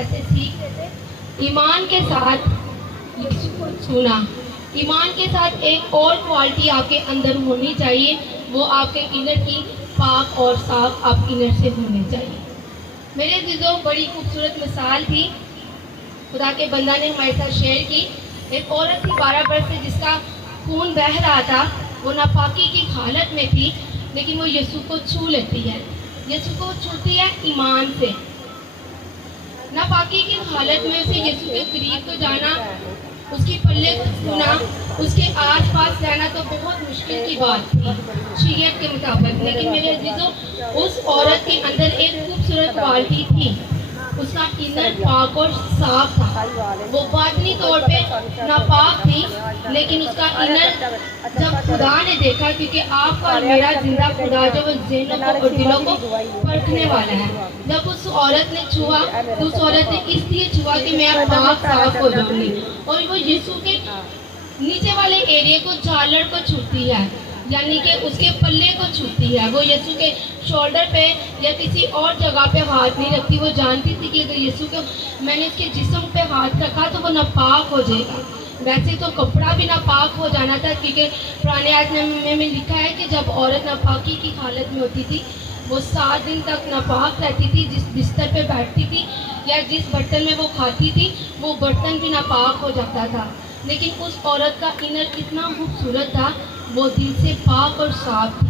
جیسے سیکھ رہے تھے، ایمان کے ساتھ یسوع کو چھونا، ایمان کے ساتھ ایک اور کوالٹی آپ کے اندر ہونی چاہیے، وہ آپ کے انر کی پاک اور صاف آپ انر سے ہونے چاہیے۔ میرے عزیزوں، بڑی خوبصورت مثال تھی خدا کے بندہ نے ہمارے ساتھ شیئر کی۔ ایک عورت تھی 12 برس سے جس کا خون بہہ رہا تھا، وہ ناپاکی کی حالت میں تھی، لیکن وہ یسوع کو چھو لیتی ہے، یسوع کو چھوتی ہے ایمان سے۔ ناپاکی کی حالت میں اسے یسوع کے قریب تو جانا، اس کی پلے کو چھونا، اس کے آس پاس رہنا تو بہت مشکل کی بات تھی شریعت کے مطابق، لیکن میرے عزیزوں اس عورت کے اندر ایک خوبصورت کوالٹی تھی، اس کا انر پاک اور صاف تھا۔ وہ باطنی طور پہ ناپاک تھی، لیکن اس کا انر جب خدا نے دیکھا، کیونکہ آپ کا اور میرا زندہ خدا جو وہ ذہنوں کو اور دلوں کو پرکھنے والا ہے، جب اس عورت نے چھوا تو اس عورت نے اس لیے چھوا کہ میں پاک صاف ہو جاؤں گی، اور وہ یسوع کے نیچے والے ایریے کو، جھالڑ کو چھوتی ہے، یعنی کہ اس کے پلے کو چھوتی ہے۔ وہ یسوع کے شولڈر پہ یا کسی اور جگہ پہ ہاتھ نہیں رکھتی، وہ جانتی تھی کہ اگر یسوع کو میں نے اس کے جسم پہ ہاتھ رکھا تو وہ ناپاک ہو جائے گا۔ ویسے تو کپڑا بھی ناپاک ہو جانا تھا، کیونکہ پرانے عہد میں لکھا ہے کہ جب عورت ناپاکی کی حالت میں ہوتی تھی وہ 7 دن تک ناپاک رہتی تھی، جس بستر پہ بیٹھتی تھی یا جس برتن میں وہ کھاتی تھی وہ برتن بھی ناپاک ہو جاتا تھا۔ لیکن اس عورت کا انر اتنا خوبصورت تھا، وہ دل سے پاک اور صاف تھی۔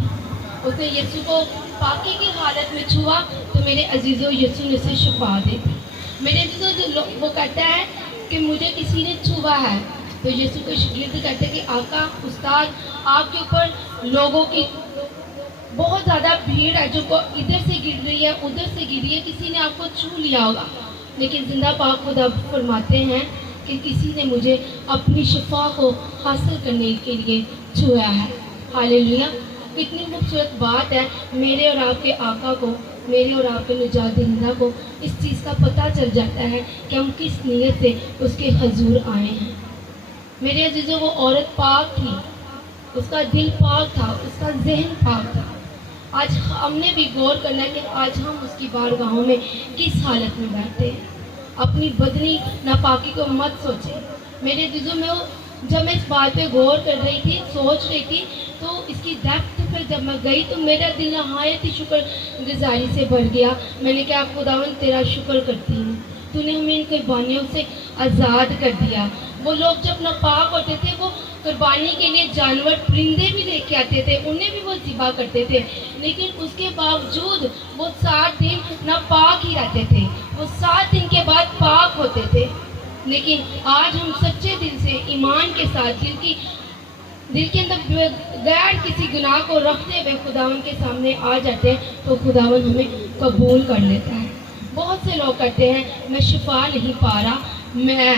اس نے یسوع کو پاکی کی حالت میں چھوا تو میرے عزیزوں یسوع نے اسے شفا دی تھی۔ میرے عزیزوں وہ کہتا ہے کہ مجھے کسی نے چھوا ہے تو یسوع کو شاگرد کہتے ہیں کہ آقا، استاد، آپ کے اوپر لوگوں کی بہت زیادہ بھیڑ ہے جو ادھر سے گر رہی ہے ادھر سے گر رہی ہے، کسی نے آپ کو چھو لیا ہوگا، لیکن زندہ پاک خدا فرماتے ہیں کہ کسی نے مجھے اپنی شفا کو حاصل کرنے کے لیے چھویا ہے۔ ہاللیلویا! کتنی خوبصورت بات ہے، میرے اور آپ کے آقا کو، میرے اور آپ کے نجات دہندہ کو اس چیز کا پتہ چل جاتا ہے کہ ہم کس نیت سے اس کے حضور آئے ہیں۔ میرے عزیزوں، وہ عورت پاک تھی، اس کا دل پاک تھا، اس کا ذہن پاک تھا۔ آج ہم نے بھی غور کرنا ہے کہ آج ہم اس کی بارگاہوں میں کس حالت میں بیٹھتے ہیں۔ اپنی بدنی ناپاکی کو مت سوچیں۔ میرے عزیزوں، جب میں اس بات پہ غور کر رہی تھی، سوچ رہی تھی، تو اس کی ڈیپتھ پہ جب میں گئی تو میرا دل نہایت ہی شکر گزاری سے بھر گیا۔ میں نے کہا خداوند تیرا شکر کرتی ہوں، تو نے ہمیں ان قربانیوں سے آزاد کر دیا۔ وہ لوگ جب ناپاک ہوتے تھے وہ قربانی کے لیے جانور پرندے بھی لے کے آتے تھے، انہیں بھی وہ ذبح کرتے تھے، لیکن اس کے باوجود وہ 7 دن ناپاک ہی رہتے تھے، وہ 7 دن کے بعد پاک ہوتے تھے۔ لیکن آج ہم سچے دل سے ایمان کے ساتھ دل کے اندر بغیر کسی گناہ کو رکھتے ہوئے خداوند کے سامنے آ جاتے ہیں تو خداوند ہمیں قبول کر لیتا ہے۔ بہت سے لوگ کہتے ہیں میں شفا نہیں پا رہا، میں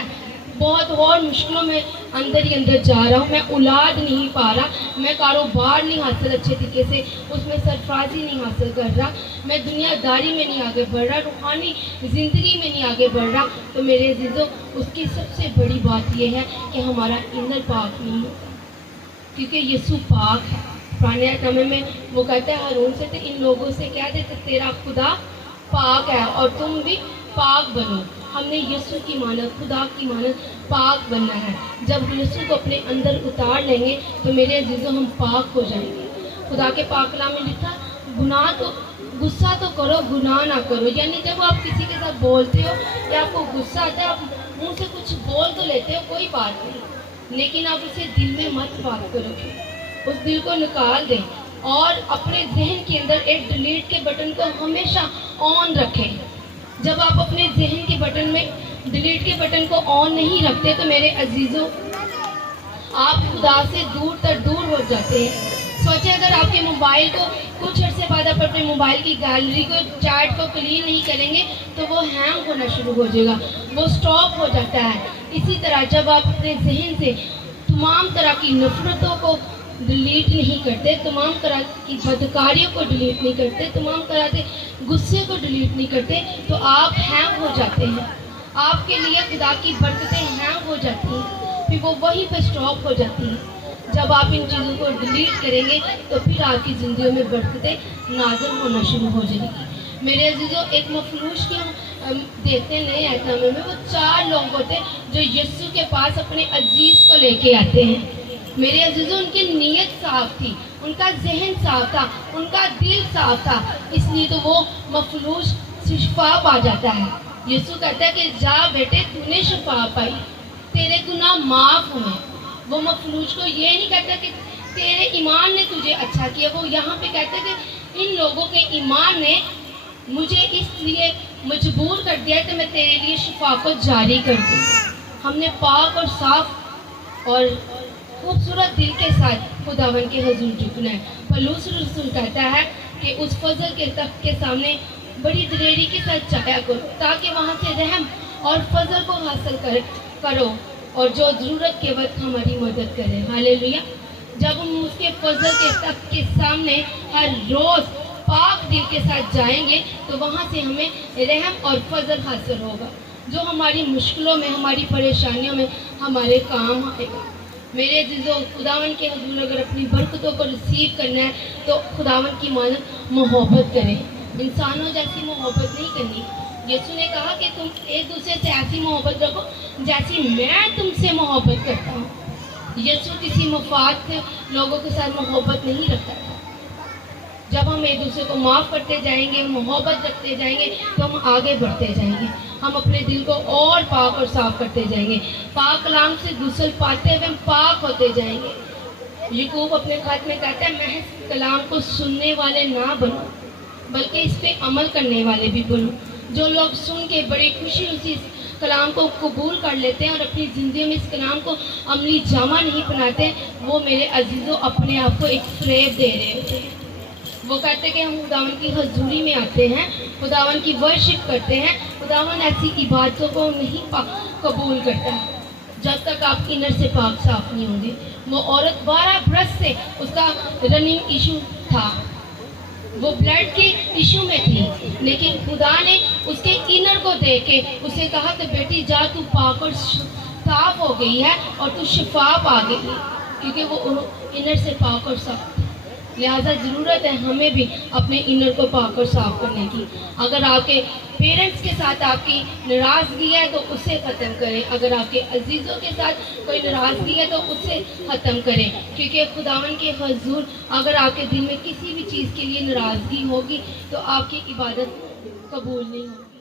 بہت اور مشکلوں میں اندر ہی اندر جا رہا ہوں، میں اولاد نہیں پا رہا، میں کاروبار نہیں حاصل اچھے طریقے سے اس میں سرفرازی نہیں حاصل کر رہا، میں دنیا داری میں نہیں آگے بڑھ رہا، روحانی زندگی میں نہیں آگے بڑھ رہا۔ تو میرے عزیزوں، اس کی سب سے بڑی بات یہ ہے کہ ہمارا انر پاک نہیں ہوتا، کیونکہ یسوع پاک ہے۔ پرانے عہد میں وہ کہتا ہے ہارون سے، ان لوگوں سے کہہ دے کہ تیرا خدا پاک ہے اور تم بھی پاک بنو۔ ہم نے یسوع کی مانت، خدا کی مانت پاک بننا ہے۔ جب یسوع کو اپنے اندر اتار لیں گے تو میرے عزیزوں ہم پاک ہو جائیں گے۔ خدا کے پاک کلام میں لکھا غصہ تو کرو، گناہ نہ کرو، یعنی جب آپ کسی کے ساتھ بولتے ہو یا آپ کو غصہ آتا ہے، آپ منہ سے کچھ بول تو لیتے ہو، کوئی بات نہیں، لیکن آپ اسے دل میں مت بات کرو گے، اس دل کو نکال دیں اور اپنے ذہن کے اندر ایک ڈیلیٹ کے بٹن کو ہمیشہ آن رکھیں۔ جب آپ اپنے ذہن کے بٹن میں ڈیلیٹ کے بٹن کو آن نہیں رکھتے تو میرے عزیزوں آپ خدا سے دور تر دور ہو جاتے ہیں۔ سوچیں اگر آپ کے موبائل کو کچھ عرصے بعد آپ اپنے موبائل کی گیلری کو، چیٹ کو کلین نہیں کریں گے تو وہ ہینگ ہونا شروع ہو جائے گا، وہ سٹاپ ہو جاتا ہے۔ اسی طرح جب آپ اپنے ذہن سے تمام طرح کی نفرتوں کو ڈیلیٹ نہیں کرتے، تمام طرح کی بدکاریوں کو ڈیلیٹ نہیں کرتے، تمام طرح کے غصے کو ڈیلیٹ نہیں کرتے تو آپ ہینگ ہو جاتے ہیں۔ آپ کے لیے خدا کی برکتیں ہینگ ہو جاتی ہیں، پھر وہ وہیں پہ سٹاپ ہو جاتی ہیں۔ جب آپ ان چیزوں کو ڈیلیٹ کریں گے تو پھر آپ کی زندگیوں میں برکتیں نازل ہونا شروع ہو جائیں گی۔ میرے عزیزوں، ایک مفلوج دیکھتے ہیں نئے اہد نامے میں، وہ 4 لوگ ہوتے ہیں جو یسوع کے پاس اپنے عزیز کو لے کے آتے ہیں۔ میرے عزیزوں، ان کی نیت صاف تھی، ان کا ذہن صاف تھا، ان کا دل صاف تھا، اس لیے تو وہ مفلوج سے شفا پا جاتا ہے۔ یسوع کہتا ہے کہ جا بیٹے، تو نے شفا پائی، تیرے گناہ معاف ہوئے۔ وہ مفلوج کو یہ نہیں کہتا کہ تیرے ایمان نے تجھے اچھا کیا، وہ یہاں پہ کہتا ہے کہ ان لوگوں کے ایمان نے مجھے اس لیے مجبور کر دیا کہ میں تیرے لیے شفا کو جاری کر دوں۔ ہم نے پاک اور صاف اور خوبصورت دل کے ساتھ خداوند کے حضور جھکنا ہے۔ پولس رسول کہتا ہے کہ اس فضل کے تخت کے سامنے بڑی دلیری کے ساتھ جایا کرو، تاکہ وہاں سے رحم اور فضل کو حاصل کرو اور جو ضرورت کے وقت ہماری مدد کرے۔ ہاللیلویا۔ جب ہم اس کے فضل کے تخت کے سامنے ہر روز پاک دل کے ساتھ جائیں گے تو وہاں سے ہمیں رحم اور فضل حاصل ہوگا، جو ہماری مشکلوں میں، ہماری پریشانیوں میں ہمارے کام آئے گا۔ میرے عزیزوں، خداوند کے حضور اگر اپنی برکتوں کو ریسیو کرنا ہے تو خداوند کی مانند محبت کریں، انسانوں جیسی محبت نہیں کرنی۔ یسوع نے کہا کہ تم ایک دوسرے سے ایسی محبت رکھو جیسی میں تم سے محبت کرتا ہوں۔ یسوع کسی مفاد کے لوگوں کے ساتھ محبت نہیں رکھتا تھا۔ جب ہم ایک دوسرے کو معاف کرتے جائیں گے، محبت رکھتے جائیں گے تو ہم آگے بڑھتے جائیں گے، ہم اپنے دل کو اور پاک اور صاف کرتے جائیں گے، پاک کلام سے غسل پاتے ہوئے ہم پاک ہوتے جائیں گے۔ یعقوب اپنے خط میں کہتا ہے محض کلام کو سننے والے نہ بنو بلکہ اس پہ عمل کرنے والے بھی بنو۔ جو لوگ سن کے بڑی خوشی اسی کلام کو قبول کر لیتے ہیں اور اپنی زندگی میں اس کلام کو عملی جامہ نہیں بناتے، وہ میرے عزیزوں اپنے آپ کو ایک فریب دے رہے ہوتے ہیں۔ وہ کہتے ہیں کہ ہم خداوند کی حضوری میں آتے ہیں، خداوند کی ورشپ کرتے ہیں، خداوند ایسی عبادتوں کو نہیں قبول کرتا ہے جب تک آپ انر سے پاک صاف نہیں ہوں گے۔ وہ عورت 12 برس سے اس کا رننگ ایشو تھا، وہ بلڈ کے ایشو میں تھی، لیکن خدا نے اس کے انر کو دیکھ کے اسے کہا کہ بیٹی جا، تو پاک اور صاف ہو گئی ہے اور تو شفا پا گئی ہے، کیونکہ وہ انر سے پاک اور صاف تھی۔ لہٰذا ضرورت ہے ہمیں بھی اپنے انر کو پاک اور صاف کرنے کی۔ اگر آپ کے پیرنٹس کے ساتھ آپ کی ناراضگی ہے تو اسے ختم کریں، اگر آپ کے عزیزوں کے ساتھ کوئی ناراضگی ہے تو اسے ختم کریں، کیونکہ خداوند کے حضور اگر آپ کے دل میں کسی بھی چیز کے لیے ناراضگی ہوگی تو آپ کی عبادت قبول نہیں ہوگی۔